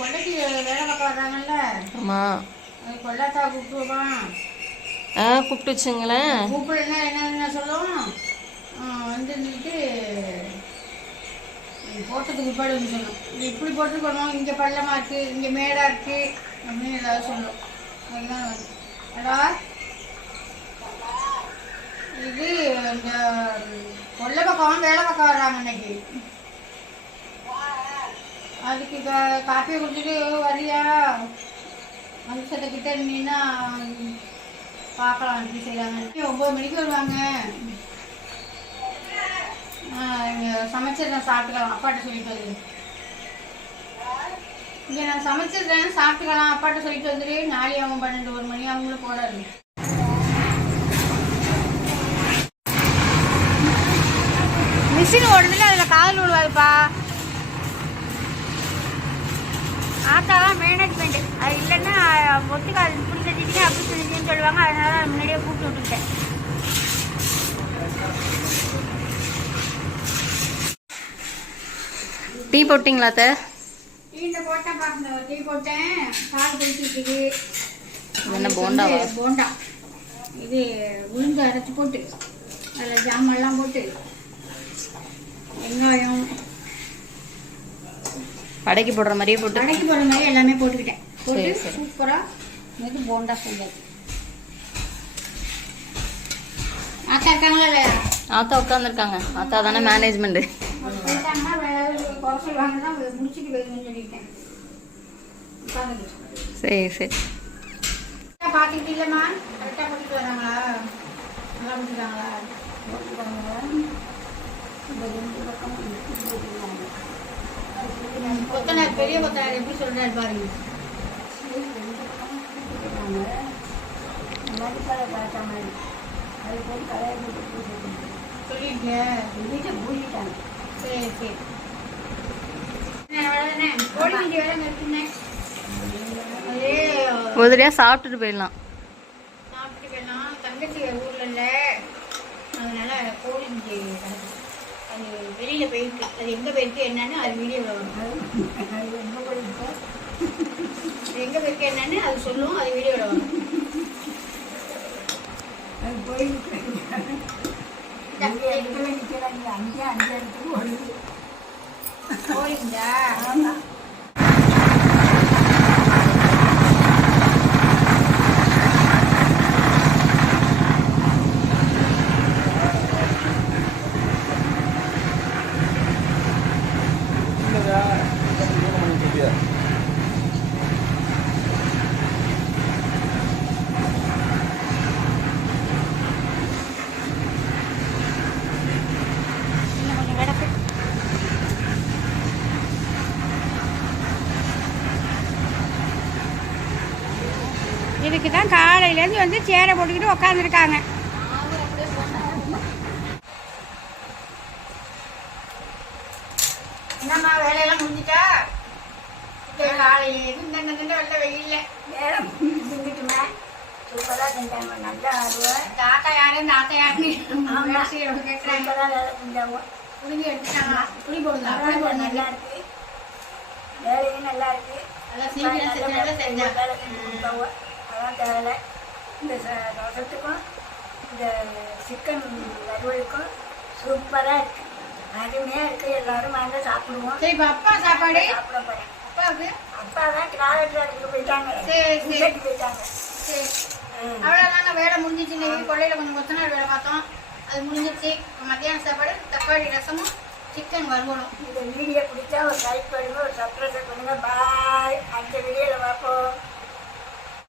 கொள்ளைக்கு வேலை பார்க்க வர்றாங்கல்ல ஆமாம் கொள்ளாத்தா கூப்பிட்டுவான் ஆ கூப்பிட்டு வச்சுங்களேன் கூப்பிடலன்னா என்னென்ன சொல்லும்? ஆ, வந்து இருந்துட்டு இது போட்டதுக்கு பிற்பாடு வந்து சொல்லும். இது இப்படி போட்டுருக்கணும் இங்கே பள்ளமாக இருக்குது இங்கே மேடாக இருக்குது அப்படின்னு ஏதாவது சொல்லும். அதுதான் இது இந்த கொல்லை பக்கம் வேலை பக்கம் வர்றாங்க இன்னைக்கு. அதுக்கு இப்போ காஃபி குடிச்சிட்டு வரியா? மனுஷத்துக்கிட்ட கிட்ட இருந்தீங்கன்னா பார்க்கலாம் எப்படி செய்கிறாங்க ஒம்பது மணிக்கு வருவாங்க. சமைச்சிடுறேன் சாப்பிட்டுக்கலாம். அப்பாட்ட சொல்லிட்டு வந்துடு இங்கே நான் சமைச்சிடுறேன் சாப்பிட்டுக்கலாம். அப்பாட்ட சொல்லிட்டு வந்துடு நாளை அவன் பன்னெண்டு ஒரு மணி அவங்களும் போடாது மிஷின் ஓடுதுல அதில் காதல் விழுவாதுப்பா. ஆத்தா தான் மேனேஜ்மெண்ட் அது இல்லைன்னா ஒத்துக்காது. இப்படி செஞ்சுட்டீங்க அப்படி செஞ்சுட்டீங்கன்னு சொல்லுவாங்க. அதனால நான் முன்னாடியே கூப்பிட்டு விட்டுக்கிட்டேன் டீ போட்டிங்களா அத்தை? டீ போட்டேன் பாருங்க டீ போட்டேன். பால் குடிச்சிட்டு என்ன போண்டாவா போண்டா. இது உளுந்து அரைச்சி போட்டு அதில் ஜாமெல்லாம் போட்டு வெங்காயம் கடைக்கு போடுற மாதிரியே போட்டு கடைக்கு போடுற மாதிரி எல்லாமே போட்டுக்கிட்டேன். போட்டு. சூப்பராக இது போண்டா செஞ்சாச்சு ஆத்தா இருக்காங்களா இல்லையா? ஆத்தா உட்காந்துருக்காங்க ஆத்தா தானே மேனேஜ்மெண்ட்டு முடிச்சுட்டு சரி சரி. பார்த்துக்கிட்டு இல்லைம்மா. கரெக்டாக போட்டுட்டு வராங்களா? நல்லா போட்டுருக்காங்களா கொத்தனார் பெரிய கொத்தனார் எப்படி சொல்றாரு பாருங்க. சொல்லிருக்கேன் சரி சரி. அதே உதிரியாக சாப்பிட்டுட்டு போயிடலாம். சாப்பிட்டு போயிடலாம். தங்கச்சி ஊர்ல இல்ல. அதனால கோழி போயிருக்கு அது எங்க போயிருக்கு என்னன்னு அது வீடியோவில் வரும். அது எங்க போயிருக்கு என்னன்னு அது சொல்லும் அது வீடியோவில் வரும். கோழி குஞ்சா இன்னும் கொஞ்சம் கிடக்கு இதுக்கு தான் காலையிலேருந்து வந்து சேரை போட்டுக்கிட்டு உக்காந்துருக்காங்க. என்னம்மா வேலையெல்லாம் முடிஞ்சிட்டா? காலையிலேருந்து இந்த இந்த வெள்ள வெயில்ல. தாத்தா யாரு? இந்த ஆத்தா யாருன்னு கேட்குறாங்க புளிஞ்சு எடுத்துட்டாங்களா? புளி போடுங்க. புளி போடுங்க. நல்லா இருக்கு. வேலையும் நல்லா இருக்கு. நல்லா சீக்கிரம் செஞ்சு செஞ்சாங்க அதான் தேவை. இந்த ச- ரசத்துக்கும் இந்த சிக்கன் வறுவலுக்கும் சூப்பராக இருக்கு. அருமையாக இருக்கு. எல்லாரும் வாங்க சாப்பிடுவோம். சரி இப்போ அப்பா சாப்பாடு? சாப்பிட போகிறேன் அப்பாவுக்கு? அப்பாலாம் காலேஜ் வேலைக்கு போயிட்டாங்க. சரி சரி. போயிட்டாங்க. சரி. அவ்வளோதாங்க வேலை முடிஞ்சிச்சு. நீங்கள் கொள்ளையில் கொஞ்சம் கொத்தனார் வேலை பார்த்தோம். அது முடிஞ்சிச்சு மத்தியான சாப்பாடு தக்காளி ரசமும் சிக்கன் வறுவலும். இந்த வீடியோ பிடிச்சா ஒரு லைக் பண்ணுங்க ஒரு சப்ஸ்கிரைப் பண்ணுங்க. பாய் அடுத்த வீடியோவில் பார்ப்போம்.